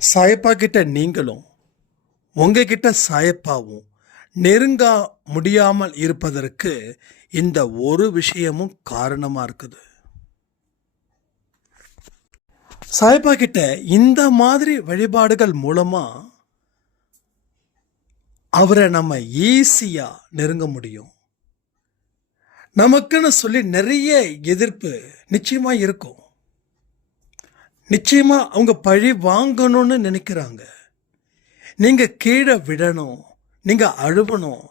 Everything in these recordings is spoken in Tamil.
சாயப்பா கிட்ட நீங்களும் உங்ககிட்ட சாயப்பாவும் நெருங்க முடியாமல் இருப்பதற்கு இந்த ஒரு விஷயமும் காரணமாக இருக்குது. சாயப்பா கிட்ட இந்த மாதிரி வழிபாடுகள் மூலமாக அவரை நம்ம ஈஸியாக நெருங்க முடியும். நமக்குன்னு சொல்லி நிறைய எதிர்ப்பு நிச்சயமாக இருக்கும். நிச்சயமாக அவங்க பழி வாங்கணும்னு நினைக்கிறாங்க. நீங்கள் கீழே விடணும், நீங்கள் அழுவணும்,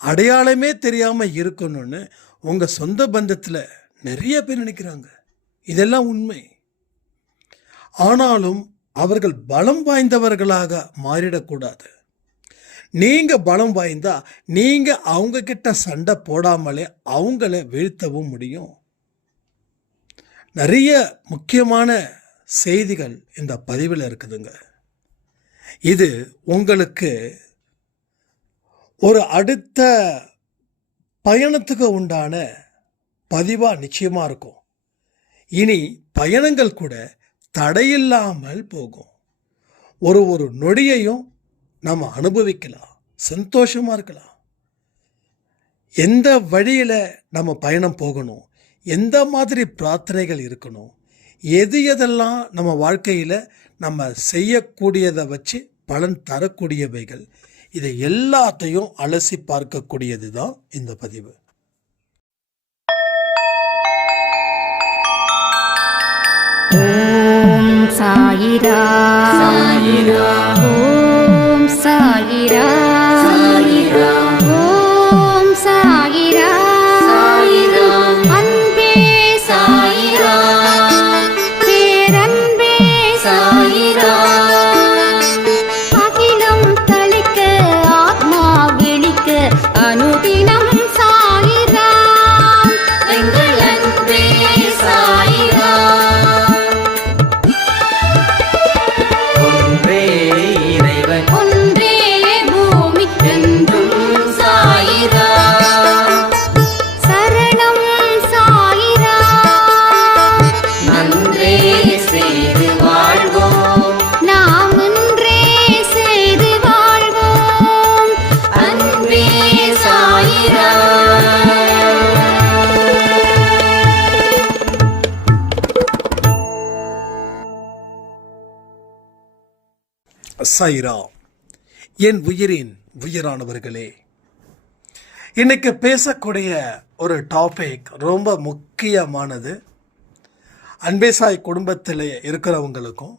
அடையாளமே தெரியாமல் இருக்கணும்னு உங்கள் சொந்த பந்தத்தில் நிறைய பேர் நினைக்கிறாங்க. இதெல்லாம் உண்மை. ஆனாலும் அவர்கள் பலம் வாய்ந்தவர்களாக மாறிடக்கூடாது. நீங்கள் பலம் வாய்ந்தா நீங்கள் அவங்க கிட்ட சண்டை போடாமலே அவங்கள வீழ்த்தவும் முடியும். நிறைய முக்கியமான செய்திகள் இந்த பதிவில் இருக்குதுங்க. இது உங்களுக்கு ஒரு அடுத்த பயணத்துக்கு உண்டான பதிவாக நிச்சயமாக இருக்கும். இனி பயணங்கள் கூட தடையில்லாமல் போகும். ஒரு நொடியையும் நம்ம அனுபவிக்கலாம், சந்தோஷமாக இருக்கலாம். எந்த வழியில் நம்ம பயணம் போகணும், எந்த மாதிரி பிரார்த்தனைகள் இருக்கணும், எதெல்லாம் நம்ம வாழ்க்கையில் நம்ம செய்யக்கூடியதை வச்சு பலன் தரக்கூடியவைகள், இதை எல்லாத்தையும் அலசி பார்க்கக்கூடியது தான் இந்த பதிவு. ஓம் சாயிரா சாயிரா, ஓம் சாயிரா சாயிரா, ஓம் சாயிரா சாயிரா, அன்பே சாயிரா, பேரன்பே சாயிரா, அகிலம் தளிக்க ஆத்மா விழிக்க அனுதினம் சாயிரா, எங்கள் அன்பே சாயிரா. ஒன்றே பூமிக்கென்றும் சாயிரா, சரணம் சாயிரா, நன்றே செய்து வாழ்வோம், நாம் ஒன்றே செய்து வாழ்வோம், அன்பே சாயிரா. சாயிரா, என் உயிரின் உயிரானவர்களே, இன்னைக்கு பேசக்கூடிய ஒரு டாபிக் ரொம்ப முக்கியமானது. அன்பேசாய் குடும்பத்தில் இருக்கிறவங்களுக்கும்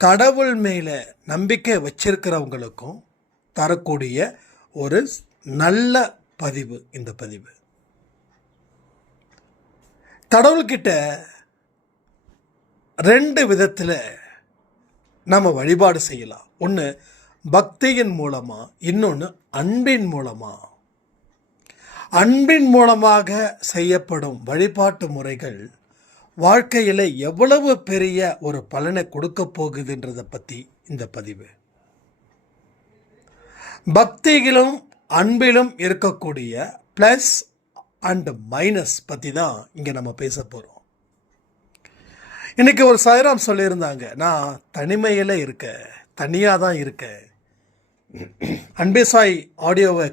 கடவுள் மேலே நம்பிக்கை வச்சிருக்கிறவங்களுக்கும் தரக்கூடிய ஒரு நல்ல பதிவு இந்த பதிவு. கடவுள்கிட்ட ரெண்டு விதத்தில் நம்ம வழிபாடு செய்யலாம். ஒன்று பக்தியின் மூலமாக, இன்னொன்று அன்பின் மூலமாக. அன்பின் மூலமாக செய்யப்படும் வழிபாட்டு முறைகள் வாழ்க்கையில் எவ்வளவு பெரிய ஒரு பலனை கொடுக்க போகுதுன்றதை பற்றி இந்த பதிவு. பக்தியிலும் அன்பிலும் இருக்கக்கூடிய ப்ளஸ் அண்ட் மைனஸ் பற்றி தான் இங்கே நம்ம பேச போகிறோம். இன்றைக்கி ஒரு சாய்ராம் சொல்லியிருந்தாங்க, நான் தனிமையில் இருக்கேன், தனியாக தான் இருக்கேன். அன்பேசாய் ஆடியோவை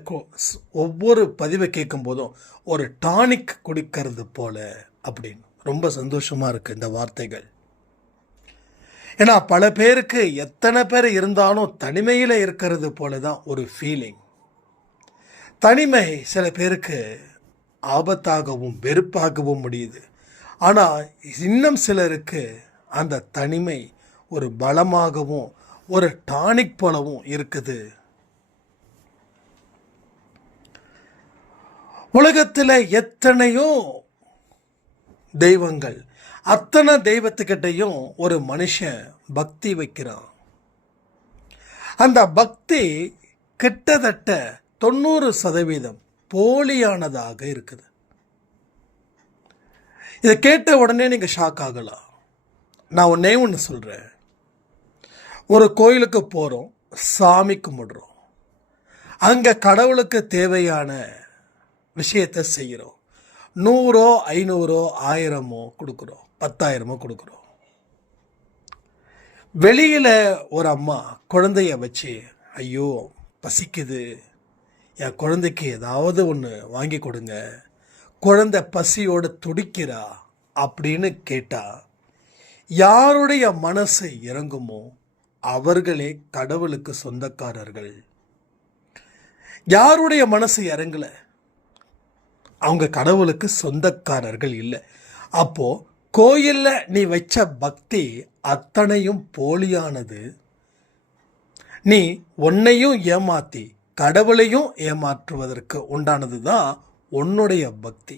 ஒவ்வொரு பதிவை கேட்கும் போதும் ஒரு டானிக் குடிக்கிறது போல அப்படின்னு ரொம்ப சந்தோஷமாக இருக்குது இந்த வார்த்தைகள். ஏன்னா பல பேருக்கு எத்தனை பேர் இருந்தாலும் தனிமையில் இருக்கிறது போல தான் ஒரு ஃபீலிங். தனிமை சில பேருக்கு ஆபத்தாகவும் வெறுப்பாகவும் முடியுது. ஆனால் இன்னும் சிலருக்கு அந்த தனிமை ஒரு பலமாகவும் ஒரு டானிக் போலவும் இருக்குது. உலகத்தில் எத்தனையோ தெய்வங்கள், அத்தனை தெய்வத்துக்கிட்டையும் ஒரு மனுஷன் பக்தி வைக்கிறான். அந்த பக்தி கிட்டத்தட்ட 90% போலியானதாக இருக்குது. இதை கேட்ட உடனே நீங்கள் ஷாக் ஆகலாம். நான் ஒன்று சொல்கிறேன். ஒரு கோயிலுக்கு போகிறோம், சாமி கும்பிடுறோம், அங்கே கடவுளுக்கு தேவையான விஷயத்தை செய்கிறோம். 100, 500, 1000 கொடுக்குறோம், 10,000 கொடுக்குறோம். வெளியில் ஒரு அம்மா குழந்தைய வச்சு, ஐயோ பசிக்குது, என் குழந்தைக்கு ஏதாவது ஒன்று வாங்கி கொடுங்க, குழந்தை பசியோடு துடிக்கிறா அப்படின்னு கேட்டால் யாருடைய மனசு இறங்குமோ அவர்களே கடவுளுக்கு சொந்தக்காரர்கள். யாருடைய மனசு இறங்கல அவங்க கடவுளுக்கு சொந்தக்காரர்கள் இல்லை. அப்போ கோயிலில் நீ வச்ச பக்தி அத்தனையும் போலியானது. நீ உன்னையும் ஏமாத்தி கடவுளையும் ஏமாற்றுவதற்கு உண்டானது தான் உன்னுடைய பக்தி.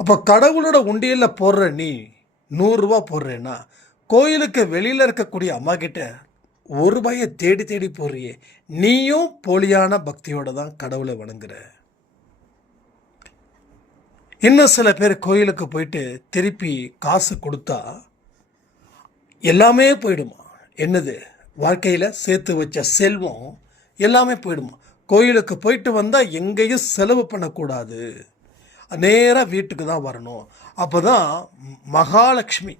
அப்போ கடவுளோட உண்டியலில் போடுற நீ 100 ரூபா போடுறேன்னா கோயிலுக்கு வெளியில் இருக்கக்கூடிய அம்மா கிட்ட 1 ரூபாயை தேடி தேடி போடுறியே, நீயும் போலியான பக்தியோடு தான் கடவுளை வணங்குற. இன்னும் சில பேர் கோயிலுக்கு போயிட்டு திருப்பி காசு கொடுத்தா எல்லாமே போயிடுமா. என்னது, வாழ்க்கையில் சேர்த்து வச்ச செல்வம் எல்லாமே போயிடுமா. கோயிலுக்கு போயிட்டு வந்தால் எங்கேயும் செலவு பண்ணக்கூடாது, நேராக வீட்டுக்கு தான் வரணும். அப்போ தான் மகாலட்சுமி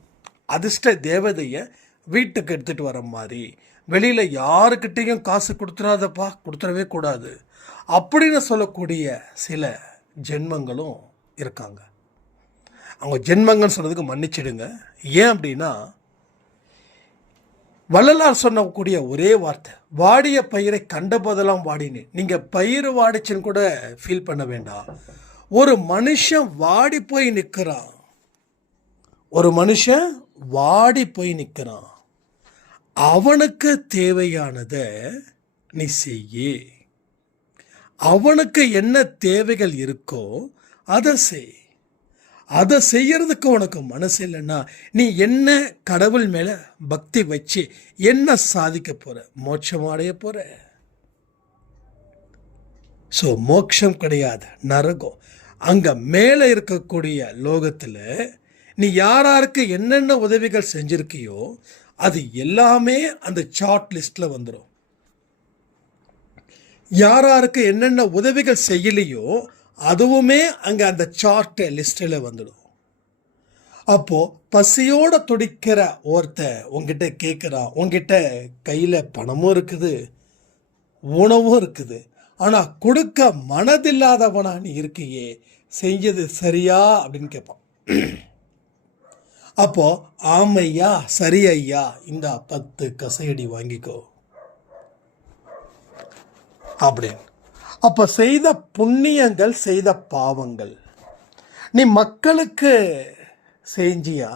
அதிர்ஷ்ட தேவதையை வீட்டுக்கு எடுத்துகிட்டு வர மாதிரி. வெளியில் யாருக்கிட்டேயும் காசு கொடுத்துடாதப்பா, கொடுத்துடவே கூடாது அப்படின்னு சொல்லக்கூடிய சில ஜென்மங்களும் இருக்காங்க. அவங்க ஜென்மங்கள்னு சொன்னதுக்கு மன்னிச்சிடுங்க. ஏன் அப்படின்னா, வள்ளலார் சொன்னக்கூடிய ஒரே வார்த்தை, வாடிய பயிரை கண்ட போதெல்லாம் வாடினேன். நீங்கள் பயிர் வாடிச்சுன்னு கூட ஃபீல் பண்ண வேண்டாம். ஒரு மனுஷன் வாடி போய் நிற்கிறான், ஒரு மனுஷன் வாடி போய் நிற்கிறான், அவனுக்கு தேவையானதை நீ செய்ய. அவனுக்கு என்ன தேவைகள் இருக்கோ அதை செய். அதை செய்யறதுக்கு உனக்கு மனசு இல்லைன்னா நீ என்ன கடவுள் மேலே பக்தி வச்சு என்ன சாதிக்க போற? மோட்சம் அடைய போற. ஸோ மோட்சம் கிடையாது, நரகம். அங்கே மேலே இருக்கக்கூடிய லோகத்தில் நீ யாராருக்கு என்னென்ன உதவிகள் செஞ்சிருக்கியோ அது எல்லாமே அந்த சார்ட் லிஸ்ட்டில் வந்துடும். யாராருக்கு என்னென்ன உதவிகள் செய்யலையோ அதுவுமே அங்கே அந்த சார்ட் லிஸ்ட்டில் வந்துடும். அப்போது பசியோடு துடிக்கிற ஒருத்தன் உங்ககிட்ட கேட்குறான், உங்ககிட்ட கையில் பணமும் இருக்குது, உணவும் இருக்குது, ஆனால் கொடுக்க மனதில்லாதவனா நீ இருக்கியே, செஞ்சது சரியா அப்படின்னு கேட்பான். அப்போ ஆமையா, சரி ஐயா, இந்த 10 கசையடி வாங்கிக்கோ அப்படின்னு. அப்போ செய்த புண்ணியங்கள், செய்த பாவங்கள் நீ மக்களுக்கு செஞ்சியா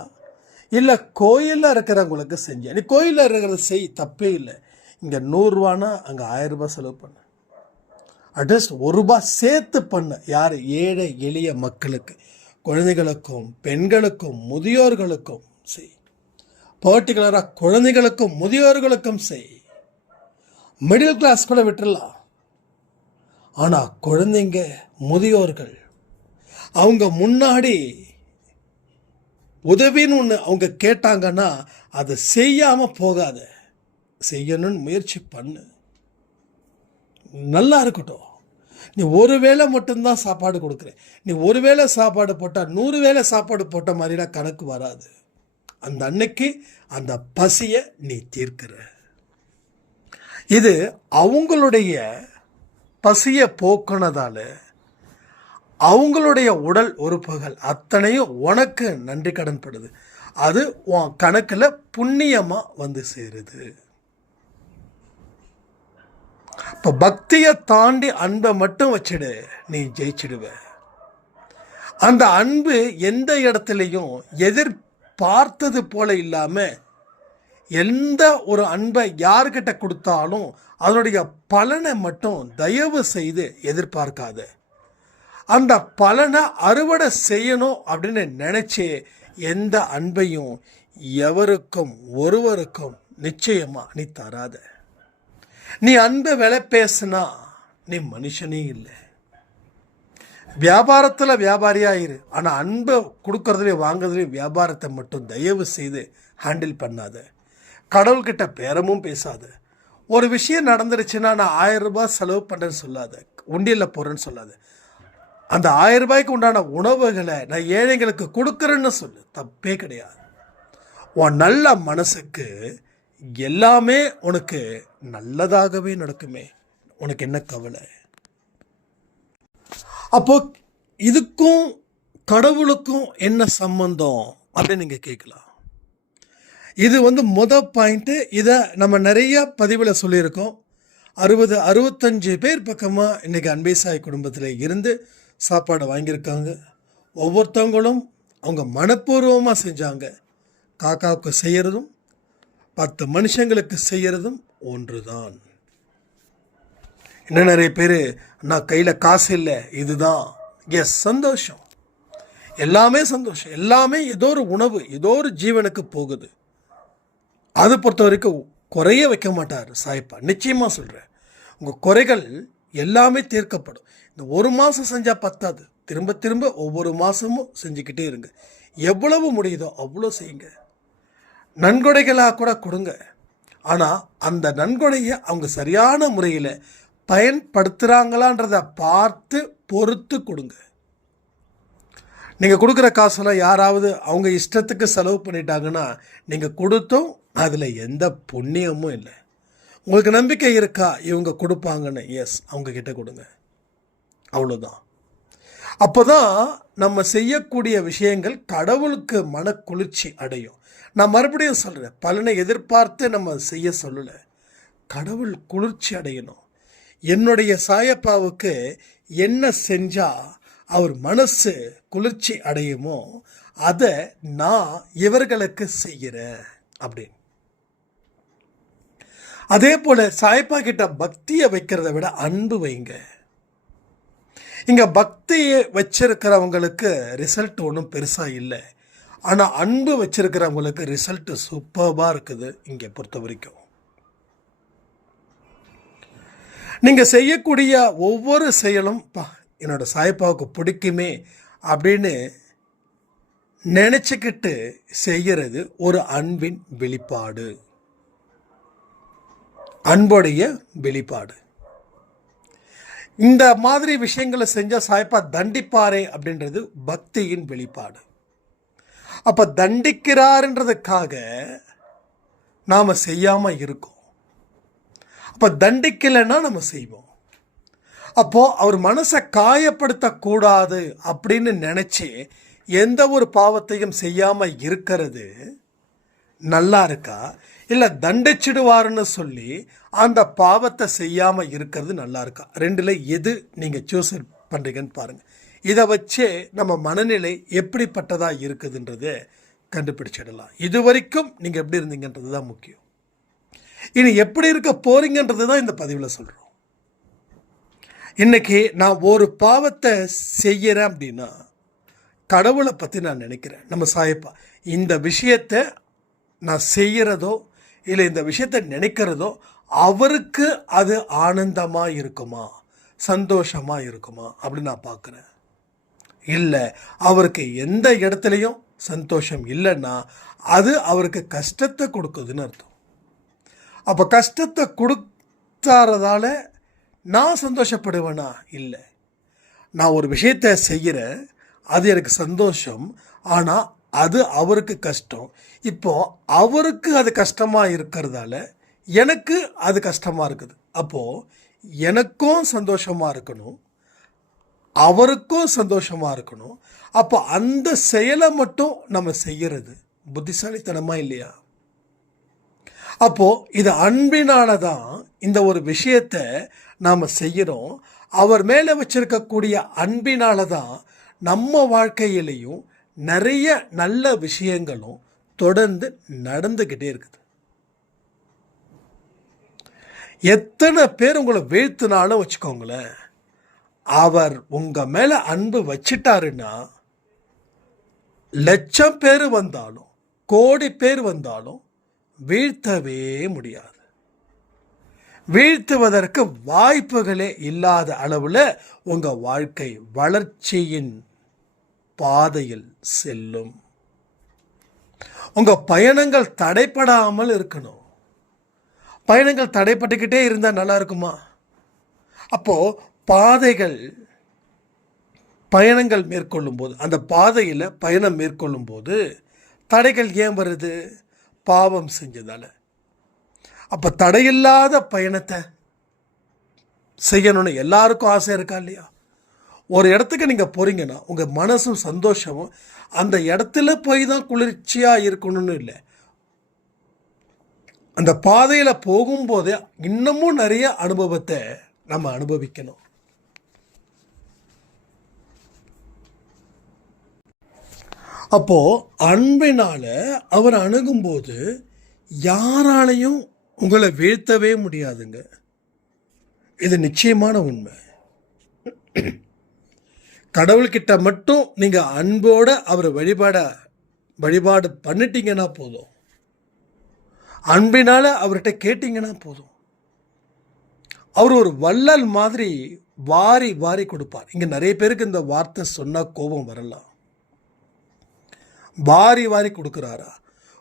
இல்லை கோயிலில் இருக்கிறவங்களுக்கு செஞ்சியா? நீ கோயிலில் இருக்கிறத செய், தப்பே இல்லை. இங்கே 100 ரூபானா அங்கே 1000 ரூபாய் செலவு பண்ணு. அட்லீஸ்ட் 1 ரூபாய் சேர்த்து பண்ணு. யார்? ஏழை எளிய மக்களுக்கு, குழந்தைகளுக்கும் பெண்களுக்கும் முதியோர்களுக்கும் செய். பர்டிகுலராக குழந்தைகளுக்கும் முதியோர்களுக்கும் செய். மிடில் கிளாஸ் கூட விட்டுடலாம். ஆனால் குழந்தைங்க, முதியோர்கள், அவங்க முன்னாடி உதவின்னு ஒன்று அவங்க கேட்டாங்கன்னா அதை செய்யாமல் போகாத, செய்யணும்னு முயற்சி பண்ணு. நல்லா இருக்கட்டும். நீ ஒரு வேளை மட்டும்தான் சாப்பாடு கொடுக்குற, நீ ஒரு வேளை சாப்பாடு போட்டால் 100 வேளை சாப்பாடு போட்ட மாதிரிலாம் கணக்கு வராது. அந்த அன்னைக்கு அந்த பசியை நீ தீர்க்கிற. இது அவங்களுடைய பசியை போக்குனதால அவங்களுடைய உடல் உறுப்புகள் அத்தனையும் உனக்கு நன்றி கடன் படுது. அது உன் கணக்கில் புண்ணியமாக வந்து சேருது. இப்போ பக்தியை தாண்டி அன்பை மட்டும் வச்சிடு, நீ ஜெயிச்சிடுவ. அந்த அன்பு எந்த இடத்துலையும் எதிர்பார்த்தது போல இல்லாமல், எந்த ஒரு அன்பை யார்கிட்ட கொடுத்தாலும் அதனுடைய பலனை மட்டும் தயவு செய்து எதிர்பார்க்காத. அந்த பலனை அறுவடை செய்யணும் அப்படின்னு நினச்சி எந்த அன்பையும் எவருக்கும் ஒருவருக்கும் நிச்சயமாக நீ தராத. நீ அன்பை விலை பேசுனா நீ மனுஷனே இல்லை. வியாபாரத்தில் வியாபாரியாயிரு, ஆனால் அன்பை கொடுக்கறதுலேயும் வாங்குறதுலேயும் வியாபாரத்தை மட்டும் தயவு செய்து ஹேண்டில் பண்ணாத. கடவுள்கிட்ட பேரமும் பேசாத. ஒரு விஷயம் நடந்துருச்சுன்னா நான் 1000 ரூபாய் செலவு பண்ணுறேன்னு சொல்லாத, உண்டியலில் போடுறேன்னு சொல்லாத. அந்த 1000 ரூபாய்க்கு உண்டான உணவுகளை நான் ஏழைங்களுக்கு கொடுக்குறேன்னு சொல்லு, தப்பே கிடையாது. உன் நல்ல மனசுக்கு எல்லாமே உனக்கு நல்லதாகவே நடக்குமே, உனக்கு என்ன கவலை? அப்போ இதுக்கும் கடவுளுக்கும் என்ன சம்பந்தம் அப்படின்னு நீங்கள் கேட்கலாம். இது பாயிண்ட்டு. இதை நம்ம நிறைய பதிவில் சொல்லியிருக்கோம். 65 பேர் பக்கமாக இன்றைக்கி அன்பேசாய் குடும்பத்தில் இருந்து சாப்பாடு வாங்கியிருக்காங்க. ஒவ்வொருத்தவங்களும் அவங்க மனப்பூர்வமாக செஞ்சாங்க. காக்காவுக்கு செய்கிறதும் 10 மனுஷங்களுக்கு செய்கிறதும் ஒன்று தான். இன்னும் நிறைய பேர் நான் கையில் காசு இல்லை, இதுதான். எஸ், சந்தோஷம், எல்லாமே சந்தோஷம், எல்லாமே ஏதோ ஒரு உணவு, ஏதோ ஒரு ஜீவனுக்கு போகுது. அதை பொறுத்த வரைக்கும் குறைய வைக்க மாட்டார் சாய்ப்பா. நிச்சயமாக சொல்கிறேன், உங்கள் குறைகள் எல்லாமே தீர்க்கப்படும். இந்த ஒரு மாதம் செஞ்சால் பத்தாது, திரும்ப திரும்ப ஒவ்வொரு மாதமும் செஞ்சுக்கிட்டே இருங்க. எவ்வளவு முடியுதோ அவ்வளோ செய்யுங்க. நன்கொடைகளாக கூட கொடுங்க. ஆனால் அந்த நன்கொடையை அவங்க சரியான முறையில் பயன்படுத்துகிறாங்களான்றதை பார்த்து பொறுத்து கொடுங்க. நீங்கள் கொடுக்குற காசெல்லாம் யாராவது அவங்க இஷ்டத்துக்கு செலவு பண்ணிட்டாங்கன்னா நீங்கள் கொடுத்தும் அதில் எந்த புண்ணியமும் இல்லை. உங்களுக்கு நம்பிக்கை இருக்கா இவங்க கொடுப்பாங்கன்னு? எஸ், அவங்கக்கிட்ட கொடுங்க, அவ்வளோதான். அப்போ தான் நம்ம செய்யக்கூடிய விஷயங்கள் கடவுளுக்கு மனக்குளிர்ச்சி அடையும். நான் மறுபடியும் சொல்கிறேன், பலனை எதிர்பார்த்து நம்ம செய்ய சொல்லலை, கடவுள் குளிர்ச்சி அடையணும். என்னுடைய சாயப்பாவுக்கு என்ன செஞ்சால் அவர் மனசு குளிர்ச்சி அடையுமோ அதை நான் இவர்களுக்கு செய்கிறேன் அப்படின்னு. அதே போல் சாயப்பா கிட்ட பக்தியை வைக்கிறத விட அன்பு வைங்க. இங்கே பக்தியை வச்சிருக்கிறவங்களுக்கு ரிசல்ட் ஒன்றும் பெருசாக இல்லை, ஆனால் அன்பு வச்சிருக்கிறவங்களுக்கு ரிசல்ட்டு சூப்பராக இருக்குது. இங்கே பொறுத்த வரைக்கும் நீங்கள் செய்யக்கூடிய ஒவ்வொரு செயலும் என்னோட சாயப்பாவுக்கு பிடிக்குமே அப்படின்னு நினச்சிக்கிட்டு செய்கிறது ஒரு அன்பின் வெளிப்பாடு, அன்புடைய வெளிப்பாடு. இந்த மாதிரி விஷயங்களை செஞ்சால் சாயப்பா தண்டிப்பாரே அப்படின்றது பக்தியின் வெளிப்பாடு. அப்போ தண்டிக்கிறாருன்றதுக்காக நாம் செய்யாமல் இருக்கோம். அப்போ தண்டிக்கலைன்னா நம்ம செய்வோம். அப்போது அவர் மனசை காயப்படுத்தக்கூடாது அப்படின்னு நினச்சி எந்த ஒரு பாவத்தையும் செய்யாமல் இருக்கிறது நல்லா இருக்கா, இல்லை தண்டிச்சிடுவாருன்னு சொல்லி அந்த பாவத்தை செய்யாமல் இருக்கிறது நல்லா இருக்கா? ரெண்டில் எது நீங்கள் சூஸ் பண்ணுறீங்கன்னு பாருங்கள். இதை வச்சே நம்ம மனநிலை எப்படிப்பட்டதாக இருக்குதுன்றதை கண்டுபிடிச்சிடலாம். இது வரைக்கும் நீங்கள் எப்படி இருந்தீங்கன்றது தான் முக்கியம். இனி எப்படி இருக்க போகிறீங்கன்றது தான் இந்த பதிவில் சொல்கிறோம். இன்றைக்கி நான் ஒரு பாவத்தை செய்கிறேன் அப்படின்னா கடவுளை பற்றி நான் நினைக்கிறேன். நம்ம சாயப்பா இந்த விஷயத்தை நான் செய்கிறதோ இல்லை இந்த விஷயத்தை நினைக்கிறதோ அவருக்கு அது ஆனந்தமாக இருக்குமா, சந்தோஷமாக இருக்குமா அப்படின்னு நான் பார்க்குறேன். இல்லை, அவருக்கு எந்த இடத்துலையும் சந்தோஷம் இல்லைன்னா அது அவருக்கு கஷ்டத்தை கொடுக்குதுன்னு அர்த்தம். அப்போ கஷ்டத்தை கொடுத்தாரதால நான் சந்தோஷப்படுவேனா? இல்லை. நான் ஒரு விஷயத்தை செய்கிறேன், அது எனக்கு சந்தோஷம், ஆனால் அது அவருக்கு கஷ்டம். இப்போது அவருக்கு அது கஷ்டமாக இருக்கிறதால எனக்கு அது கஷ்டமாக இருக்குது. அப்போது எனக்கும் சந்தோஷமாக இருக்கணும், அவருக்கும் சந்தோஷமாக இருக்கணும். அப்போ அந்த செயலை மட்டும் நம்ம செய்கிறது புத்திசாலித்தனமாக இல்லையா? அப்போது இது அன்பினால தான் இந்த ஒரு விஷயத்தை நாம் செய்கிறோம். அவர் மேலே வச்சிருக்கக்கூடிய அன்பினால தான் நம்ம வாழ்க்கையிலையும் நிறைய நல்ல விஷயங்களும் தொடர்ந்து நடந்துக்கிட்டே இருக்குது. எத்தனை பேர் உங்களை வீழ்த்தினாலும் வச்சுக்கோங்களேன், அவர் உங்கள் மேலே அன்பு வச்சிட்டாருன்னா 1,00,000 பேர் வந்தாலும் 1,00,00,000 பேர் வந்தாலும் வீழ்த்தவே முடியாது. வீழ்த்துவதற்கு வாய்ப்புகளே இல்லாத அளவில் உங்கள் வாழ்க்கை வளர்ச்சியின் பாதையில் செல்லும். உங்கள் பயணங்கள் தடைப்படாமல் இருக்கணும். பயணங்கள் தடைப்பட்டுக்கிட்டே இருந்தால் நல்லா இருக்குமா? அப்போது பயணங்கள் மேற்கொள்ளும் போது, அந்த பாதையில் பயணம் மேற்கொள்ளும் போது தடைகள் ஏன் வருது? பாவம் செஞ்சதால. அப்போ தடையில்லாத பயணத்தை செய்யணும்னு எல்லாருக்கும் ஆசை இருக்கா இல்லையா? ஒரு இடத்துக்கு நீங்கள் போகிறீங்கன்னா உங்கள் மனசும் சந்தோஷமும் அந்த இடத்துல போய் தான் குளிர்ச்சியாக இருக்கணும்னு இல்லை. அந்த பாதையில் போகும்போதே இன்னமும் நிறைய அனுபவத்தை நம்ம அனுபவிக்கணும். அப்போது அன்பினால் அவர் அணுகும்போது யாராலையும் உங்களை வீழ்த்தவே முடியாதுங்க. இது நிச்சயமான உண்மை. கடவுள்கிட்ட மட்டும் நீங்கள் அன்போடு அவரை வழிபாடு பண்ணிட்டீங்கன்னா போதும். அன்பினால் அவர்கிட்ட கேட்டிங்கன்னா போதும். அவர் ஒரு வள்ளல் மாதிரி வாரி வாரி கொடுப்பார். இங்கே நிறைய பேருக்கு இந்த வார்த்தை சொன்னால் கோபம் வரலாம். வாரி வாரி கொடுக்குறாரா?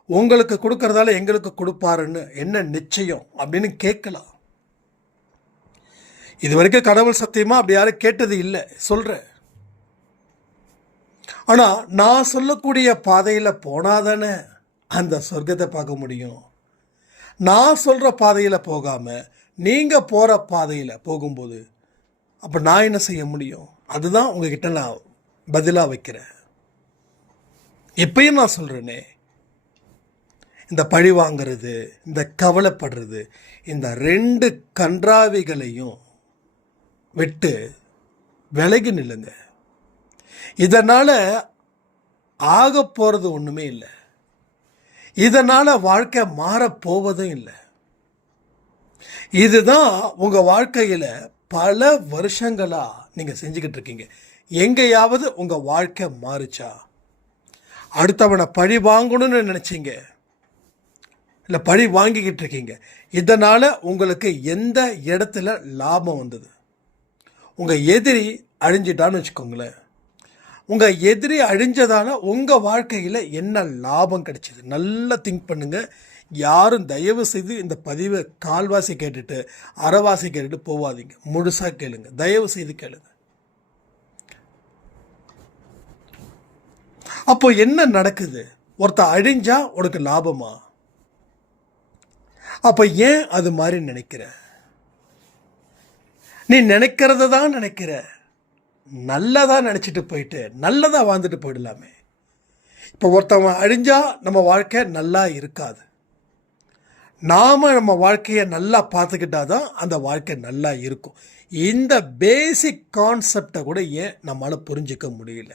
உங்களுக்கு கொடுக்கறதால எங்களுக்கு கொடுப்பாருன்னு என்ன நிச்சயம் அப்படின்னு கேட்கலாம். இது வரைக்கும் கடவுள் சத்தியமாக அப்படி யாரும் கேட்டது இல்லை சொல்கிறேன். ஆனால் நான் சொல்லக்கூடிய பாதையில் போனாதானே அந்த சொர்க்கத்தை பார்க்க முடியும். நான் சொல்கிற பாதையில் போகாமல் நீங்கள் போகிற பாதையில் போகும்போது அப்போ நான் என்ன செய்ய முடியும்? அதுதான் உங்ககிட்ட நான் பதிலாக வைக்கிறேன். இப்பயும் நான் சொல்கிறேனே, இந்த பழி வாங்கிறது, இந்த கவலைப்படுறது, இந்த 2 கன்றாவிகளையும் விட்டு விலகி நில்லுங்க. இதனால் ஆக போகிறது ஒன்றுமே இல்லை. இதனால் வாழ்க்கை மாறப்போவதும் இல்லை. இதுதான் உங்கள் வாழ்க்கையில் பல வருஷங்களாக நீங்கள் செஞ்சுக்கிட்டு இருக்கீங்க. எங்கேயாவது உங்கள் வாழ்க்கை மாறுச்சா? அடுத்தவனை பழி வாங்கணும்னு நினச்சிங்க, இல்லை பழி வாங்கிக்கிட்டு இருக்கீங்க. இதனால் உங்களுக்கு எந்த இடத்துல லாபம் வந்தது? உங்கள் எதிரி அழிஞ்சிட்டான்னு வச்சுக்கோங்களேன். உங்கள் எதிரி அழிஞ்சதால் உங்கள் வாழ்க்கையில் என்ன லாபம் கிடைச்சிது? நல்லா திங்க் பண்ணுங்கள். யாரும் தயவு செய்து இந்த பதிவை கால்வாசி கேட்டுட்டு அரைவாசி கேட்டுட்டு போவாதீங்க. முழுசாக கேளுங்க, தயவு செய்து கேளுங்க. அப்போ என்ன நடக்குது? ஒருத்தர் அழிஞ்சா உனக்கு லாபமா? அப்போ ஏன் அது மாதிரி நினைக்கிற? நீ நினைக்கிறத தான் நினைக்கிற. நல்லதா நினச்சிட்டு போயிட்டு நல்லதா வாழ்ந்துட்டு போயிடலாமே. இப்போ ஒருத்தவன் அழிஞ்சா நம்ம வாழ்க்கை நல்லா இருக்காது. நாம் நம்ம வாழ்க்கையை நல்லா பார்த்துக்கிட்டா தான் அந்த வாழ்க்கை நல்லா இருக்கும். இந்த பேசிக் கான்செப்டை கூட ஏன் நம்மளால் புரிஞ்சிக்க முடியல?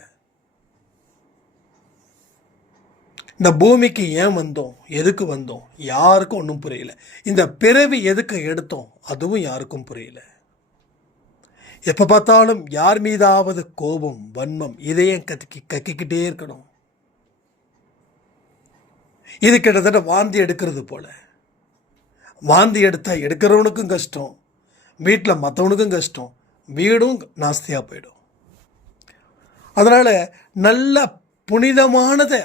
இந்த பூமிக்கு ஏன் வந்தோம், எதுக்கு வந்தோம், யாருக்கும் ஒன்றும் புரியல. இந்த பிறவி எதுக்கு எடுத்தோம், அதுவும் யாருக்கும் புரியல. எப்போ பார்த்தாலும் யார் மீதாவது கோபம், வன்மம், இதையும் கக்கிக்கிட்டே இருக்கணும். இது கிட்டத்தட்ட வாந்தி எடுக்கிறது போல. வாந்தி எடுத்தால் எடுக்கிறவனுக்கும் கஷ்டம், வீட்டில் மற்றவனுக்கும் கஷ்டம், வீடும் நாஸ்தியாக போயிடும். அதனால் நல்ல புனிதமானதை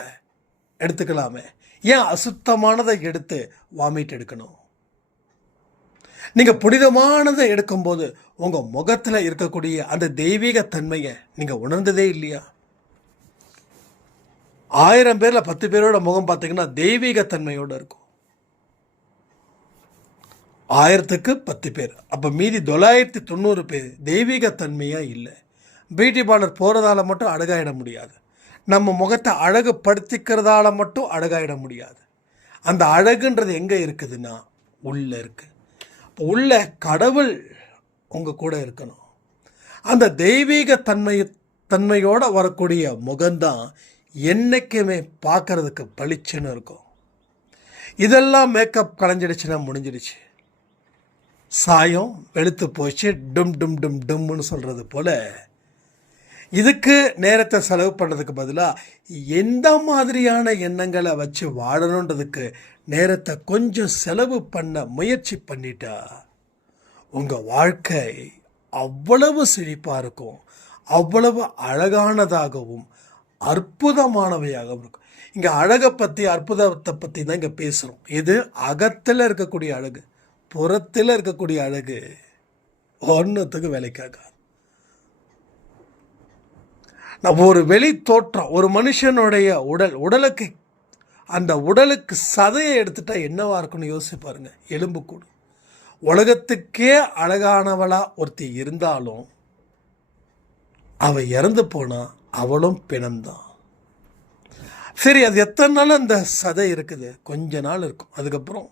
எடுத்துக்கலாமே, ஏன் அசுத்தமானதை எடுத்து வாமிட் எடுக்கணும்? நீங்கள் புனிதமானதை எடுக்கும்போது உங்கள் முகத்தில் இருக்கக்கூடிய அந்த தெய்வீக தன்மையை நீங்கள் உணர்ந்ததே இல்லையா? 1000 பேரில் 10 பேரோட முகம் பார்த்தீங்கன்னா தெய்வீக தன்மையோடு இருக்கும். 1000க்கு 10 பேர், அப்போ மீதி 990 பேர் தெய்வீக தன்மையாக இல்லை. பியூட்டி பார்லர் போகிறதால மட்டும் அழகாயிட முடியாது. நம்ம முகத்தை அழகுபடுத்திக்கிறதால மட்டும் அழகாயிட முடியாது. அந்த அழகுன்றது எங்கே இருக்குதுன்னா உள்ளே இருக்குது. இப்போ உள்ள கடவுள் உங்கள் கூட இருக்கணும். அந்த தெய்வீக தன்மையோடு வரக்கூடிய முகம்தான் என்றைக்குமே பார்க்குறதுக்கு பளிச்சுன்னு இருக்கும். இதெல்லாம் மேக்கப் களைஞ்சிடுச்சுன்னா முடிஞ்சிடுச்சு. சாயம் வெளுத்து போச்சு, டும் டும் டும் டும்னு சொல்கிறது போல் இதுக்கு நேரத்தை செலவு பண்ணுறதுக்கு பதிலாக எந்த மாதிரியான எண்ணங்களை வச்சு வாழணுன்றதுக்கு நேரத்தை கொஞ்சம் செலவு பண்ண முயற்சி பண்ணிட்டா உங்கள் வாழ்க்கை அவ்வளவு செழிப்பாக இருக்கும், அவ்வளவு அழகானதாகவும் அற்புதமானவையாகவும் இருக்கும். இங்கே அழகை பற்றி, அற்புதத்தை பற்றி தான் இங்கே பேசுகிறோம். இது அகத்தில் இருக்கக்கூடிய அழகு. புறத்தில் இருக்கக்கூடிய அழகு ஒன்றுத்துக்கு வேலைக்காகாது. நம்ம ஒரு வெளி தோற்றம், ஒரு மனுஷனுடைய உடலுக்கு அந்த உடலுக்கு சதையை எடுத்துட்டா என்னவா இருக்குன்னு யோசிச்சு பாருங்க. எலும்பு கூடு. உலகத்துக்கே அழகானவளா ஒருத்தி இருந்தாலும் அவள் இறந்து போனா அவளும் பிணம்தான். சரி, அது எத்தனை நாள் அந்த சதை இருக்குது? கொஞ்ச நாள் இருக்கும். அதுக்கப்புறம்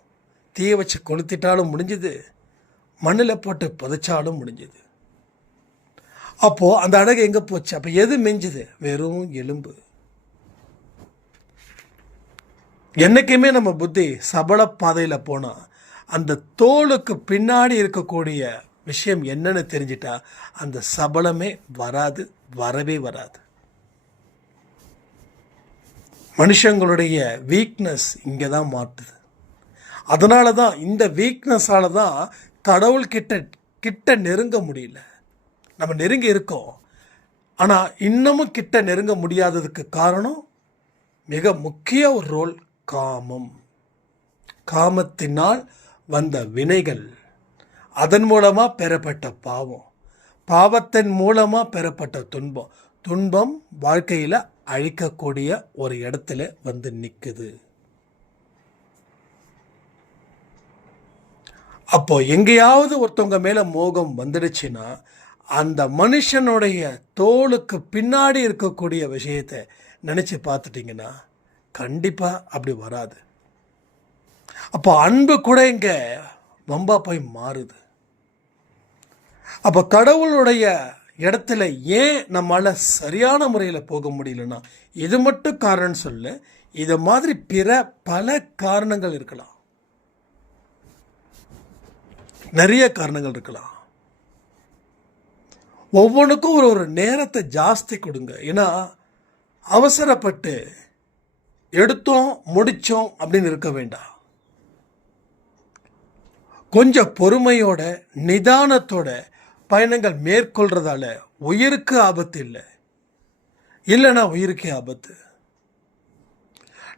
தீயை வச்சு கொளுத்திட்டாலும் முடிஞ்சுது, மண்ணில் போட்டு புதைச்சாலும் முடிஞ்சுது. அப்போது அந்த அழகு எங்கே போச்சு? அப்போ எது மிஞ்சுது? வெறும் எலும்பு. என்றைக்குமே நம்ம புத்தி சபல பாதையில் போனால் அந்த தோலுக்கு பின்னாடி இருக்கக்கூடிய விஷயம் என்னன்னு தெரிஞ்சிட்டா அந்த சபலமே வராது, வரவே வராது. மனுஷங்களுடைய வீக்னஸ் இங்கே தான் மாட்டுது. அதனால தான் இந்த வீக்னஸால தான் கடவுள்கிட்ட நெருங்க முடியல. நம்ம நெருங்கி இருக்கோம், ஆனால் இன்னமும் கிட்ட நெருங்க முடியாததுக்கு காரணம் மிக முக்கிய ஒரு ரோல் காமம். காமத்தினால் வந்த வினைகள், அதன் மூலமாக பெறப்பட்ட பாவம், பாவத்தின் மூலமாக பெறப்பட்ட துன்பம். துன்பம் வாழ்க்கையில் அழிக்கக்கூடிய ஒரு இடத்துல வந்து நிற்குது. அப்போ எங்கேயாவது ஒருத்தவங்க மேலே மோகம் வந்துடுச்சுன்னா அந்த மனுஷனுடைய தோலுக்கு பின்னாடி இருக்கக்கூடிய விஷயத்தை நினச்சி பார்த்துட்டிங்கன்னா கண்டிப்பாக அப்படி வராது. அப்போ அன்பு கூட இங்கே வம்பா போய் மாறுது. அப்போ கடவுளுடைய இடத்துல ஏன் நம்மளால் சரியான முறையில் போக முடியலன்னா இது மட்டும் காரணம் சொல்ல, இது மாதிரி பிற பல காரணங்கள் இருக்கலாம், நிறைய காரணங்கள் இருக்கலாம். ஒவ்வொன்றுக்கும் ஒரு நேரத்தை ஜாஸ்தி கொடுங்க. ஏன்னா அவசரப்பட்டு எடுத்தோம் முடித்தோம் அப்படின்னு இருக்க வேண்டாம். கொஞ்சம் பொறுமையோட நிதானத்தோட பயணங்கள் மேற்கொள்றதால உயிருக்கு ஆபத்து இல்லை, இல்லைன்னா உயிருக்கே ஆபத்து.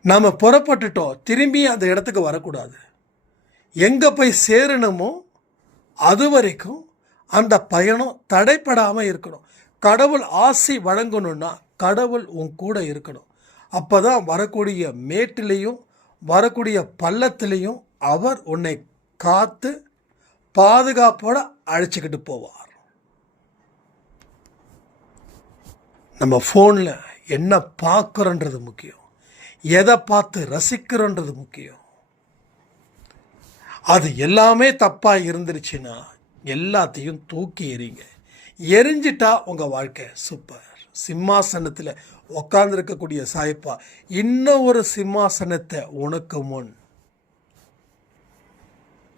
நாம் புறப்பட்டுட்டோம், திரும்பி அந்த இடத்துக்கு வரக்கூடாது. எங்கே போய் சேரணுமோ அது வரைக்கும் அந்த பயணம் தடைப்படாமல் இருக்கணும். கடவுள் ஆசி வழங்கணும்னா கடவுள் உன் கூட இருக்கணும். அப்போ தான் வரக்கூடிய மேட்டிலையும் வரக்கூடிய பள்ளத்திலையும் அவர் உன்னை காத்து பாதுகாப்போடு அழைச்சிக்கிட்டு போவார். நம்ம ஃபோனில் என்ன பார்க்குறோன்றது முக்கியம், எதை பார்த்து ரசிக்கிறோன்றது முக்கியம். அது எல்லாமே தப்பாக இருந்துருச்சுன்னா எல்லாத்தையும் தூக்கி எறிங்க. எரிஞ்சிட்டா உங்கள் வாழ்க்கை சூப்பர். சிம்மாசனத்தில் உட்கார்ந்துருக்கக்கூடிய சாய்ப்பா இன்னும் ஒரு சிம்மாசனத்தை உனக்கு முன்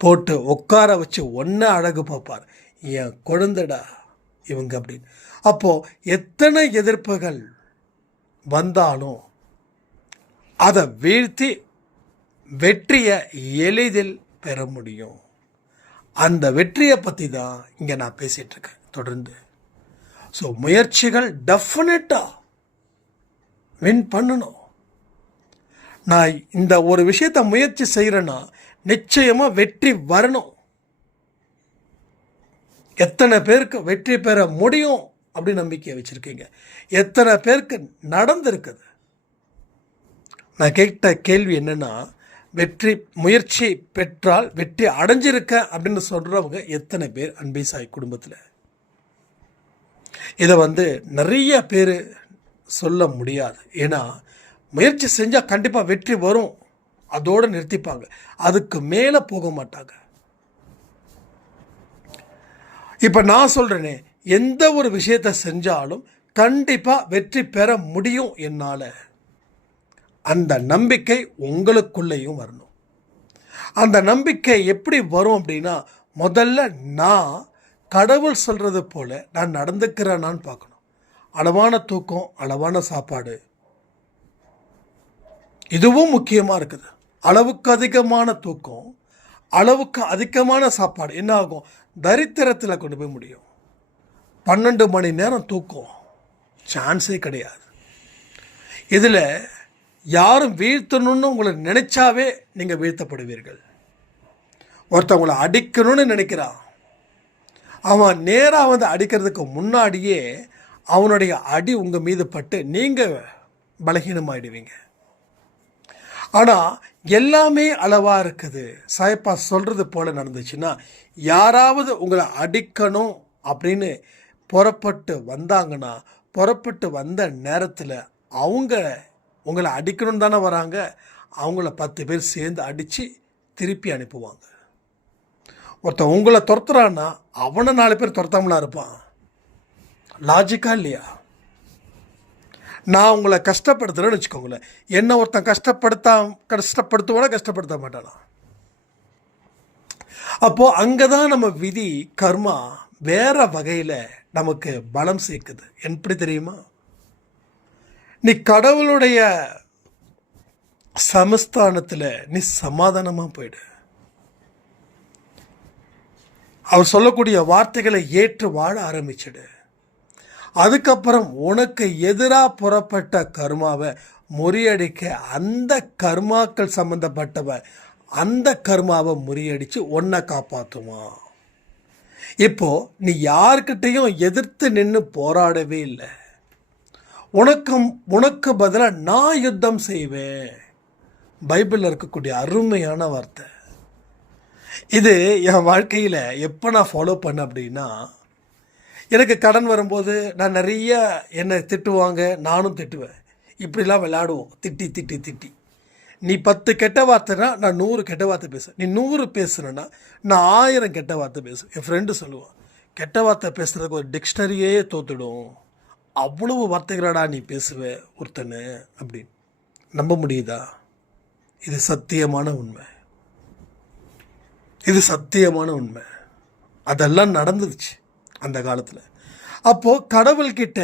போட்டு உட்கார வச்சு ஒன்றை அழகு பார்ப்பார். என் குழந்தைடா இவங்க அப்படின்னு. அப்போது எத்தனை எதிர்ப்புகள் வந்தாலும் அதை வீழ்த்தி வெற்றியை எளிதில் பெற முடியும். அந்த வெற்றியை பற்றி தான் இங்கே நான் பேசிகிட்ருக்கேன் தொடர்ந்து. ஸோ முயற்சிகள் டெஃபினட்டாக வின் பண்ணணும். நான் இந்த ஒரு விஷயத்தை முயற்சி செய்கிறேன்னா நிச்சயமாக வெற்றி வரணும். எத்தனை பேருக்கு வெற்றி பெற முடியும் அப்படின்னு நம்பிக்கையை வச்சுருக்கீங்க? எத்தனை பேருக்கு நடந்திருக்குது? நான் கேட்ட கேள்வி என்னென்னா, வெற்றி முயற்சி பெற்றால் வெற்றி அடைஞ்சிருக்க அப்படின்னு சொல்கிறவங்க எத்தனை பேர் அன்பை சாய் குடும்பத்தில்? இதை நிறைய பேர் சொல்ல முடியாது. ஏன்னா முயற்சி செஞ்சால் கண்டிப்பாக வெற்றி வரும், அதோடு நிறுத்திப்பாங்க, அதுக்கு மேலே போக மாட்டாங்க. இப்போ நான் சொல்கிறேனே, எந்த ஒரு விஷயத்தை செஞ்சாலும் கண்டிப்பாக வெற்றி பெற முடியும் என்னால். அந்த நம்பிக்கை உங்களுக்குள்ளேயும் வரணும். அந்த நம்பிக்கை எப்படி வரும் அப்படின்னா, முதல்ல நான் கடவுள் சொல்கிறது போல் நான் நடந்துக்கிறேனான்னு பார்க்கணும். அளவான தூக்கம், அளவான சாப்பாடு, இதுவும் முக்கியமாக இருக்குது. அளவுக்கு அதிகமான தூக்கம், அளவுக்கு அதிகமான சாப்பாடு என்ன ஆகும்? தரித்திரத்தில் கொண்டு போய் முடியும். 12 மணி நேரம் தூக்கம் சான்ஸே கிடையாது. இதில் யாரும் வீழ்த்தணும்னு உங்களை நினைச்சாவே நீங்கள் வீழ்த்தப்படுவீர்கள். ஒருத்தவங்களை அடிக்கணும்னு நினைக்கிறான், அவன் நேராக அடிக்கிறதுக்கு முன்னாடியே அவனுடைய அடி உங்கள் மீது பட்டு நீங்கள் பலகீனமாயிடுவீங்க. ஆனால் எல்லாமே அளவாக இருக்குது. சாயப்பா சொல்கிறது போல் நடந்துச்சுன்னா, யாராவது உங்களை அடிக்கணும் அப்படின்னு புறப்பட்டு வந்தாங்கன்னா, புறப்பட்டு வந்த நேரத்தில் அவங்க உங்களை அடிக்கணும்னு தானே வராங்க, அவங்கள 10 பேர் சேர்ந்து அடித்து திருப்பி அனுப்புவாங்க. ஒருத்தன் உங்களை துரத்துறான்னா அவனை 4 பேர் துரத்தாமலாம் இருப்பான். லாஜிக்கா இல்லையா? நான் உங்களை கஷ்டப்படுத்துகிறேன்னு வச்சுக்கோங்களேன், என்ன ஒருத்தன் கஷ்டப்படுத்துவோட கஷ்டப்படுத்த மாட்டானா? அப்போது அங்கே தான் நம்ம விதி கர்மா வேற வகையில் நமக்கு பலம் சேர்க்குது. எப்படி தெரியுமா? நீ கடவுளுடைய சமஸ்தானத்தில் நீ சமாதானமாக போயிடு. அவர் சொல்லக்கூடிய வார்த்தைகளை ஏற்று வாழ ஆரம்பிச்சிடு. அதுக்கப்புறம் உனக்கு எதிராக புறப்பட்ட கர்மாவை முறியடிக்க அந்த கர்மாக்கள் சம்பந்தப்பட்டவ அந்த கர்மாவை முறியடித்து உன்னை காப்பாற்றுவான். இப்போ நீ யார்கிட்டையும் எதிர்த்து நின்று போராடவே இல்லை. உனக்கு பதிலாக நான் யுத்தம் செய்வேன். பைபிளில் இருக்கக்கூடிய அருமையான வார்த்தை இது. என் வாழ்க்கையில் எப்போ நான் ஃபாலோ பண்ணேன் அப்படின்னா, எனக்கு கடன் வரும்போது நான் நிறைய என்னை திட்டுவாங்க, நானும் திட்டுவேன். இப்படிலாம் விளையாடுவோம், திட்டி திட்டி திட்டி. நீ 10 கெட்ட வார்த்தைனா நான் 100 கெட்ட வார்த்தை பேசுவேன். நீ 100 பேசுகிறேன்னா நான் 1000 கெட்ட வார்த்தை பேசுவேன். என் ஃப்ரெண்டு சொல்லுவான், கெட்ட வார்த்தை பேசுகிறதுக்கு ஒரு டிக்ஷனரியே தோத்துடும், அவ்வளவு வார்த்தைகளடா நீ பேசுவ ஒருத்தனை அப்படின்னு. நம்ப முடியுதா? இது சத்தியமான உண்மை. இது சத்தியமான உண்மை. அதெல்லாம் நடந்துருச்சு அந்த காலத்தில். அப்போது கடவுள்கிட்ட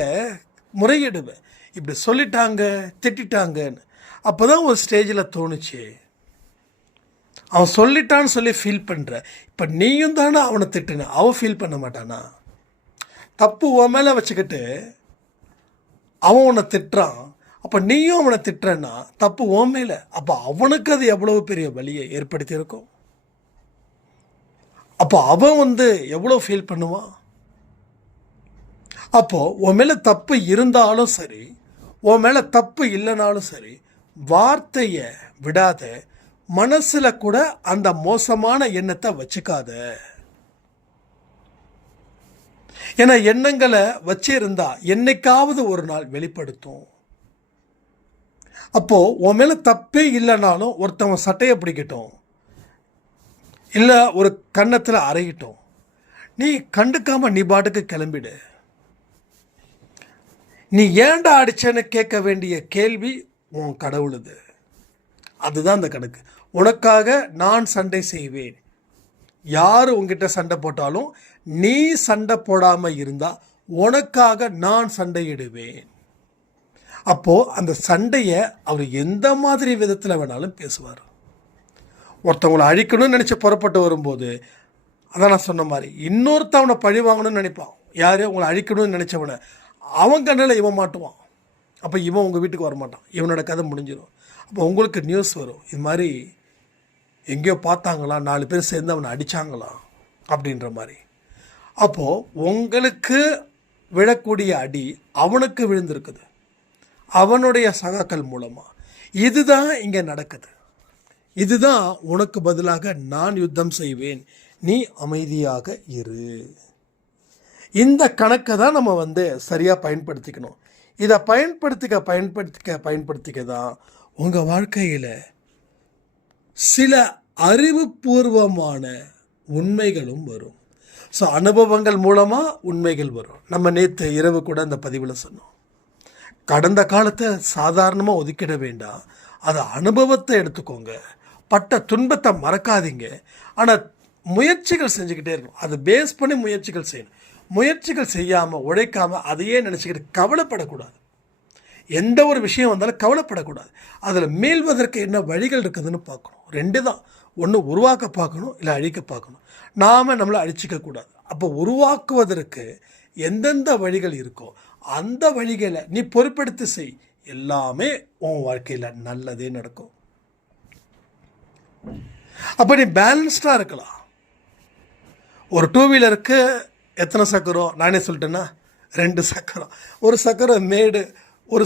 முறையிடுவேன், இப்படி சொல்லிட்டாங்க திட்டாங்கன்னு. அப்போ தான் ஒரு ஸ்டேஜில் தோணுச்சு, அவன் சொல்லிட்டான்னு சொல்லி ஃபீல் பண்ணுற. இப்போ நீயும் தானே அவனை திட்டுன, அவன் ஃபீல் பண்ண மாட்டானா? தப்பு உன் மேலே வச்சுக்கிட்டு அவன் உன்னை திட்டுறான், அப்போ நீயும் அவனை திட்டுறன்னா தப்பு உன் மேலே. அப்போ அவனுக்கு அது எவ்வளவு பெரிய வலியை ஏற்படுத்தியிருக்கும். அப்போ அவன் எவ்வளோ ஃபீல் பண்ணுவான்? அப்போது உன் மேலே தப்பு இருந்தாலும் சரி, உன் மேலே தப்பு இல்லைனாலும் சரி, வார்த்தையை விடாத, மனசில் கூட அந்த மோசமான எண்ணத்தை வச்சுக்காத. ஏன்னா எண்ணங்களை வச்சிருந்தா என்னைக்காவது ஒரு நாள் வெளிப்படுத்தும். அப்போது உன் மேலே தப்பே இல்லைனாலும் ஒருத்தவன் சட்டையை பிடிக்கட்டும், இல்லை ஒரு கன்னத்தில் அறையிட்டோம், நீ கண்டுக்காமல் நீ பாட்டுக்கு கிளம்பிடு. நீ ஏன்டா அடிச்சேன்னு கேட்க வேண்டிய கேள்வி உன் கடவுளுது. அதுதான் அந்த கணக்கு. உனக்காக நான் சண்டை செய்வேன். யார் உங்ககிட்ட சண்டை போட்டாலும் நீ சண்டை போடாமல் இருந்தால் உனக்காக நான் சண்டையிடுவேன். அப்போது அந்த சண்டையை அவர் எந்த மாதிரி விதத்தில் வேணாலும் பேசுவார். ஒருத்தவங்களை அழிக்கணும்னு நினச்சி புறப்பட்டு வரும்போது, அதான் நான் சொன்ன மாதிரி, இன்னொருத்தவனை பழி வாங்கணும்னு நினைப்பான். யார் உங்களை அழிக்கணும்னு நினச்சவனை அவன் கண்ணில் இவன் மாட்டுவான். அப்போ இவன் உங்கள் வீட்டுக்கு வரமாட்டான், இவனோட கதை முடிஞ்சிடும். அப்போ உங்களுக்கு நியூஸ் வரும், இது மாதிரி எங்கேயோ பார்த்தாங்களா, 4 பேர் சேர்ந்து அவனை அடித்தாங்களா அப்படின்ற மாதிரி. அப்போது உங்களுக்கு விழக்கூடிய அடி அவனுக்கு விழுந்திருக்குது, அவனுடைய சகாக்கள் மூலமாக. இதுதான் இங்கே நடக்குது. இதுதான் உனக்கு பதிலாக நான் யுத்தம் செய்வேன், நீ அமைதியாக இரு. இந்த கணக்கை தான் நம்ம சரியாக பயன்படுத்திக்கணும். இதை பயன்படுத்திக்க தான் உங்கள் வாழ்க்கையில் சில அறிவுபூர்வமான உண்மைகளும் வரும். ஸோ அனுபவங்கள் மூலமாக உண்மைகள் வரும். நம்ம நேற்று இரவு கூட அந்த பதிவில் சொன்னோம், கடந்த காலத்தை சாதாரணமாக ஒதுக்கிட வேண்டாம், அது அனுபவத்தை எடுத்துக்கோங்க. பட்ட துன்பத்தை மறக்காதீங்க. ஆனால் முயற்சிகள் செஞ்சுக்கிட்டே இருக்கணும். அதை பேஸ் பண்ணி முயற்சிகள் செய்யணும். முயற்சிகள் செய்யாமல் உழைக்காமல் அதையே நினச்சிக்கிட்டு கவலைப்படக்கூடாது. எந்த ஒரு விஷயம் வந்தாலும் கவலைப்படக்கூடாது. அதில் மீள்வதற்கு என்ன வழிகள் இருக்குதுன்னு பார்க்கணும். 2 தான், ஒன்று உருவாக்க பார்க்கணும், இல்லை அழிக்க பார்க்கணும். நாம் நம்மளை அழிச்சிக்கக்கூடாது. அப்போ உருவாக்குவதற்கு எந்தெந்த வழிகள் இருக்கோ அந்த வழிகளை நீ பொறுப்பெடுத்து செய், எல்லாமே உன் வாழ்க்கையில் நல்லதே நடக்கும். அப்போ நீ பேலன்ஸ்டாக இருக்கலாம். ஒரு 2 வீலருக்கு எத்தனை சக்கரம்? நானே சொல்லிட்டேன்னா 2 சக்கரம். ஒரு சக்கரம் மேடு, ஒரு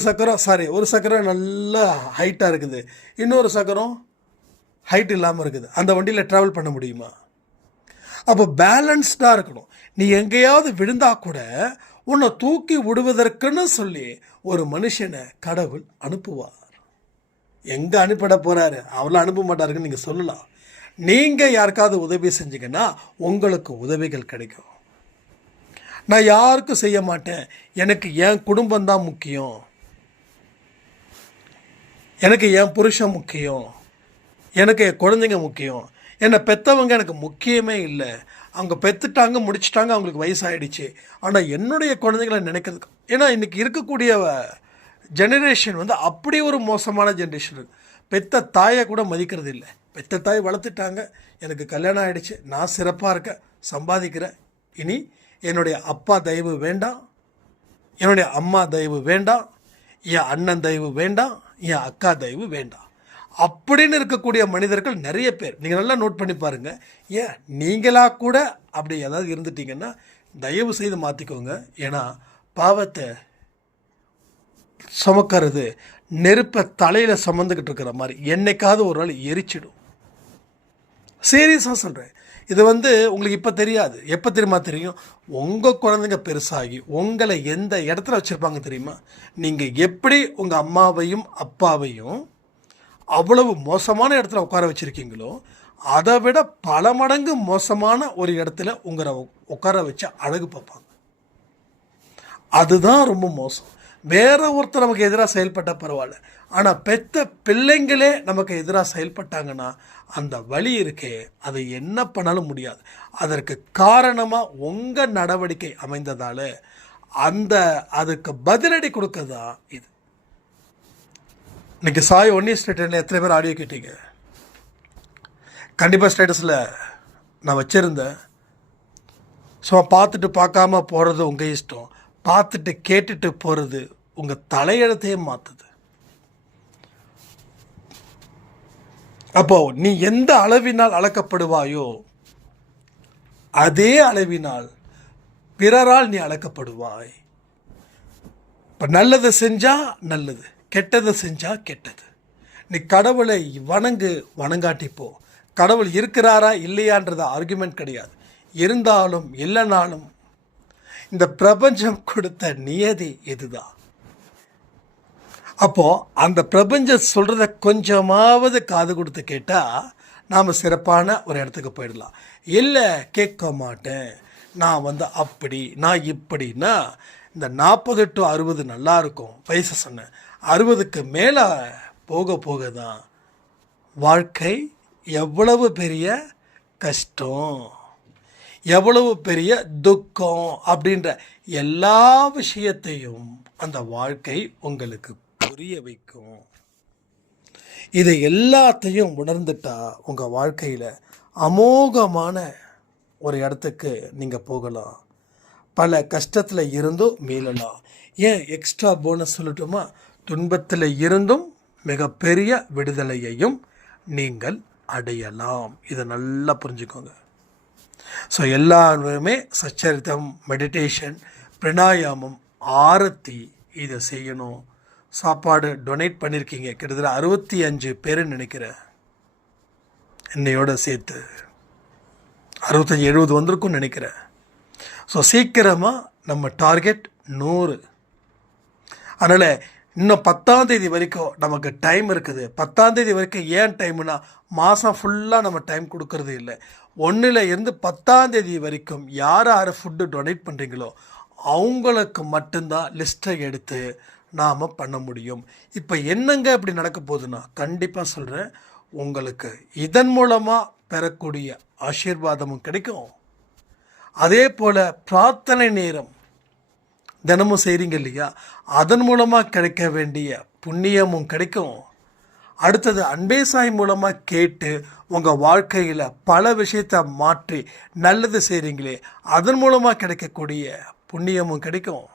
சக்கரம் நல்லா ஹைட்டாக இருக்குது, இன்னொரு சக்கரம் ஹைட் இல்லாமல் இருக்குது. அந்த வண்டியில் ட்ராவல் பண்ண முடியுமா? அப்போ பேலன்ஸ்டாக இருக்கணும். நீ எங்கேயாவது விழுந்தா கூட உன்னை தூக்கி விடுவதற்குன்னு சொல்லி ஒரு மனுஷனை கடவுள் அனுப்புவார். எங்கே அனுப்பிட போகிறாரு? அவளை அனுப்ப மாட்டாருன்னு நீங்கள் சொல்லலாம். நீங்கள் யாருக்காவது உதவி செஞ்சீங்கன்னா உங்களுக்கு உதவிகள் கிடைக்கும். நான் யாருக்கும் செய்ய மாட்டேன், எனக்கு என் குடும்பம் தான் முக்கியம், எனக்கு என் புருஷன் முக்கியம், எனக்கு என் குழந்தைங்க முக்கியம், என்னை பெற்றவங்க எனக்கு முக்கியமே இல்லை, அவங்க பெற்றுட்டாங்க முடிச்சிட்டாங்க, அவங்களுக்கு வயசாகிடுச்சு, ஆனால் என்னுடைய குழந்தைங்களை நினைக்கிறதுக்கு. ஏன்னா இன்றைக்கி இருக்கக்கூடிய ஜெனரேஷன் வந்து அப்படி ஒரு மோசமான ஜென்ரேஷன் இருக்குது. பெற்ற தாயை கூட மதிக்கிறது இல்லை. பெற்ற தாய் வளர்த்துட்டாங்க, எனக்கு கல்யாணம் ஆகிடுச்சு, நான் சிறப்பாக இருக்கேன், சம்பாதிக்கிறேன், இனி என்னுடைய அப்பா தயவு வேண்டாம், என்னுடைய அம்மா தயவு வேண்டாம், என் அண்ணன் தயவு வேண்டாம், என் அக்கா தயவு வேண்டாம் அப்படின்னு இருக்கக்கூடிய மனிதர்கள் நிறைய பேர். நீங்கள் நல்லா நோட் பண்ணி பாருங்கள். ஏன் நீங்களாக கூட அப்படி ஏதாவது இருந்துட்டீங்கன்னா தயவு செய்து மாற்றிக்கோங்க. ஏன்னா பாவத்தை சுமக்கிறது நெருப்பை தலையில் சுமந்துக்கிட்டு இருக்கிற மாதிரி என்னைக்காவது ஒரு நாள் எரிச்சிடும். சீரியஸாக சொல்கிறேன். இது வந்து உங்களுக்கு இப்போ தெரியாது, எப்போ தெரியுமா தெரியும்? உங்கள் குழந்தைங்க பெருசாகி உங்களை எந்த இடத்துல வச்சுருப்பாங்க தெரியுமா? நீங்கள் எப்படி உங்கள் அம்மாவையும் அப்பாவையும் அவ்வளவு மோசமான இடத்துல உட்கார வச்சுருக்கீங்களோ அதை விட பல மடங்கு மோசமான ஒரு இடத்துல உங்களை உட்கார வச்சு அழகு பார்ப்பாங்க. அதுதான் ரொம்ப மோசம். வேற ஒருத்தர் நமக்கு எதிராக செயல்பட்டால் பரவாயில்ல, ஆனால் பெற்ற பிள்ளைங்களே நமக்கு எதிராக செயல்பட்டாங்கன்னா அந்த வலி இருக்கே, அதை என்ன பண்ணாலும் முடியாது. அதற்கு காரணமாக உங்கள் நடவடிக்கை அமைந்ததால் அதுக்கு பதிலடி கொடுக்கதான் இது. இன்றைக்கி சாய் ஒன்னி ஸ்டேட்டஸில் எத்தனை பேர் ஆடியோ கேட்டீங்க? கண்டிப்பாக ஸ்டேட்டஸில் நான் வச்சுருந்தேன். ஸோ பார்த்துட்டு பார்க்காம போகிறது உங்கள் இஷ்டம், பார்த்துட்டு கேட்டுட்டு போகிறது உங்கள் தலையெழுத்தையே மாற்றுது. அப்போ நீ எந்த அளவினால் அளக்கப்படுவாயோ அதே அளவினால் பிறரால் நீ அளக்கப்படுவாய். இப்போ நல்லதை செஞ்சால் நல்லது, கெட்டதை செஞ்சால் கெட்டது. நீ கடவுளை வணங்காட்டிப்போ. கடவுள் இருக்கிறாரா இல்லையான்றது ஆர்குமெண்ட் கிடையாது. இருந்தாலும் இல்லைனாலும் இந்த பிரபஞ்சம் கொடுத்த நியதி இதுதான். அப்போது அந்த பிரபஞ்சம் சொல்கிறத கொஞ்சமாவது காது கொடுத்து கேட்டால் நாம் சிறப்பான ஒரு இடத்துக்கு போயிடலாம். இல்லை கேட்க மாட்டேன், நான் வந்து அப்படி நான் இப்படின்னா இந்த 40 to 60 நல்லாயிருக்கும் வயசு சொன்னேன். 60க்கு மேலே போக போக தான் வாழ்க்கை எவ்வளவு பெரிய கஷ்டம், எவ்வளவு பெரிய துக்கம் அப்படின்ற எல்லா விஷயத்தையும் அந்த வாழ்க்கை உங்களுக்கு புரிய வைக்கும். இதை எல்லாத்தையும் உணர்ந்துட்டா உங்கள் வாழ்க்கையில் அமோகமான ஒரு இடத்துக்கு நீங்கள் போகலாம். பல கஷ்டத்தில் இருந்தும் மீளலாம். ஏன் எக்ஸ்ட்ரா போனஸ் சொல்லட்டுமா? துன்பத்தில் இருந்தும் மிகப்பெரிய விடுதலையையும் நீங்கள் அடையலாம். இதை நல்லா புரிஞ்சுக்கோங்க. ஸோ எல்லாருமே சச்சரித்தம், மெடிடேஷன், பிராணாயாமம், ஆரத்தி இதை செய்யணும். சாப்பாடு டொனேட் பண்ணியிருக்கீங்க கிட்டத்தட்ட 65 பேருன்னு நினைக்கிறேன், என்னையோட சேர்த்து 65-70 வந்திருக்கும்னு நினைக்கிறேன். ஸோ சீக்கிரமாக நம்ம டார்கெட் 100. அதனால் இன்னும் 10ஆம் தேதி வரைக்கும் நமக்கு டைம் இருக்குது. 10ஆம் தேதி வரைக்கும் ஏன் டைம்னா மாதம் ஃபுல்லாக நம்ம டைம் கொடுக்கறது இல்லை. 1லேருந்து 10ஆம் தேதி வரைக்கும் யார் யார் ஃபுட்டு டொனேட் பண்ணுறீங்களோ அவங்களுக்கு மட்டும்தான் லிஸ்ட்டை எடுத்து நாம் பண்ண முடியும். இப்போ என்னங்க இப்படி நடக்க போகுதுன்னா கண்டிப்பாக சொல்கிறேன், உங்களுக்கு இதன் மூலமாக பெறக்கூடிய ஆசீர்வாதமும் கிடைக்கும். அதே போல் பிரார்த்தனை நேரம் தினமும் செய்கிறீங்க இல்லையா, அதன் மூலமாக கிடைக்க வேண்டிய புண்ணியமும் கிடைக்கும். அடுத்தது அன்பே சாய் மூலமாக கேட்டு உங்கள் வாழ்க்கையில் பல விஷயத்தை மாற்றி நல்லது செய்கிறீங்களே, அதன் மூலமாக கிடைக்கக்கூடிய புண்ணியமும் கிடைக்கும்.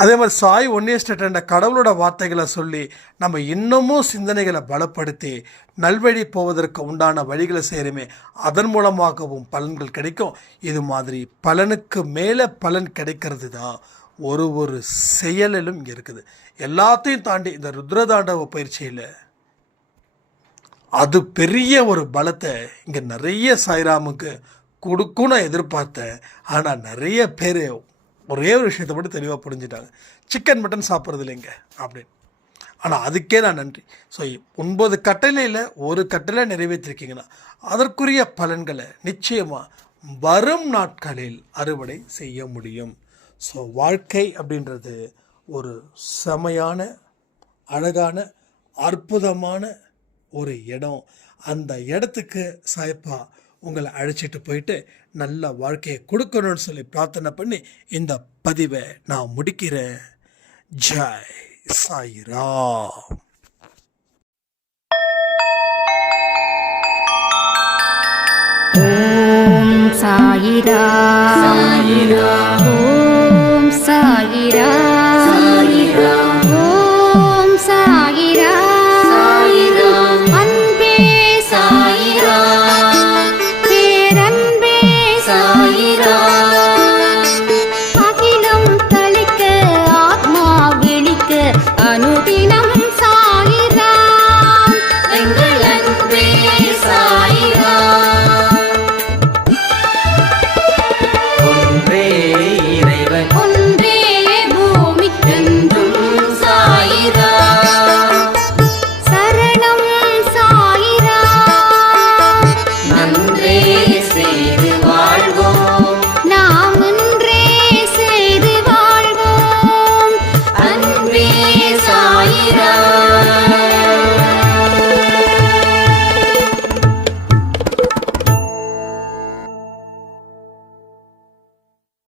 அதே மாதிரி சாய் ஒன்னே ஸ்டேட் என்ற கடவுளோட வார்த்தைகளை சொல்லி நம்ம இன்னமும் சிந்தனைகளை பலப்படுத்தி நல்வழி போவதற்கு உண்டான வழிகளை செய்கிறோமே, அதன் மூலமாகவும் பலன்கள் கிடைக்கும். இது மாதிரி பலனுக்கு மேலே பலன் கிடைக்கிறது தான் ஒரு செயலிலும் இங்கே இருக்குது. எல்லாத்தையும் தாண்டி இந்த ருத்ரதாண்டவ பயிற்சியில் அது பெரிய ஒரு பலத்தை இங்கே நிறைய சாய்ராமுக்கு கொடுக்கும்னு நான் எதிர்பார்த்தேன். ஆனால் நிறைய பேர் ஒரே ஒரு விஷயத்தை மட்டும் தெளிவாக புரிஞ்சுட்டாங்க, சிக்கன் மட்டன் சாப்பிட்றது இல்லைங்க அப்படின்னு. ஆனால் அதுக்கே நான் நன்றி. ஸோ 9 கட்டளையில் ஒரு கட்டளை நிறைவேற்றிருக்கீங்கன்னா அதற்குரிய பலன்களை நிச்சயமாக வரும் நாட்களில் அறுவடை செய்ய முடியும். ஸோ வாழ்க்கை அப்படின்றது ஒரு செமையான அழகான அற்புதமான ஒரு இடம். அந்த இடத்துக்கு சாயப்பா உங்களை அழைச்சிட்டு போயிட்டு நல்ல வாழ்க்கையை கொடுக்கணும்னு சொல்லி பிரார்த்தனை பண்ணி இந்த பதிவை நான் முடிக்கிறேன். ஜெய் சாய்ராம். ஓம் சாயிரா.